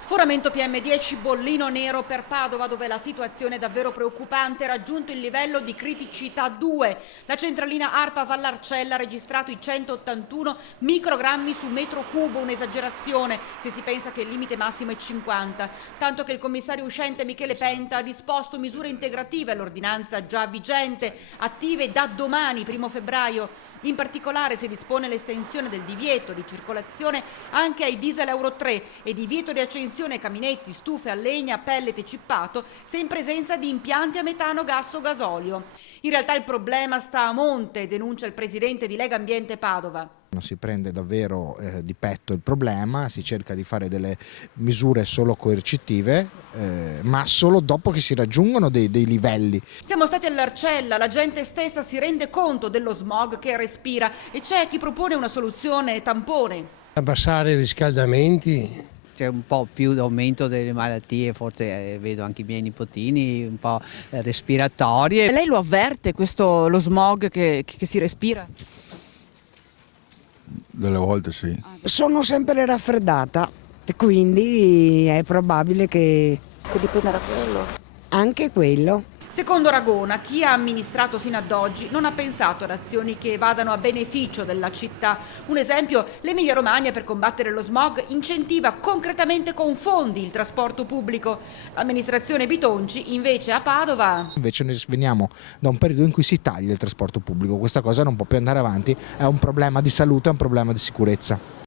Sforamento PM10, bollino nero per Padova, dove la situazione è davvero preoccupante, ha raggiunto il livello di criticità 2. La centralina ARPA Vallarcella ha registrato i 181 microgrammi su metro cubo, un'esagerazione se si pensa che il limite massimo è 50. Tanto che il commissario uscente Michele Penta ha disposto misure integrative all'ordinanza già vigente, attive da domani, 1 febbraio. In particolare si dispone l'estensione del divieto di circolazione anche ai diesel Euro 3 e divieto di accensione caminetti, stufe a legna, pellet e cippato se in presenza di impianti a metano, gas o gasolio. In realtà il problema sta a monte, denuncia il presidente di Lega Ambiente Padova. Non si prende davvero di petto il problema, si cerca di fare delle misure solo coercitive, ma solo dopo che si raggiungono dei livelli. Siamo stati all'Arcella, la gente stessa si rende conto dello smog che respira e c'è chi propone una soluzione tampone. Abbassare i riscaldamenti. C'è un po' più d'aumento delle malattie, forse vedo anche i miei nipotini, un po' respiratorie. Lei lo avverte lo smog che si respira? Delle volte sì. Sono sempre raffreddata, quindi è probabile che dipenda da quello. anche quello. Secondo Ragona, chi ha amministrato fino ad oggi non ha pensato ad azioni che vadano a beneficio della città. Un esempio, l'Emilia-Romagna per combattere lo smog incentiva concretamente con fondi il trasporto pubblico. L'amministrazione Bitonci invece a Padova. Invece noi veniamo da un periodo in cui si taglia il trasporto pubblico, questa cosa non può più andare avanti, è un problema di salute, è un problema di sicurezza.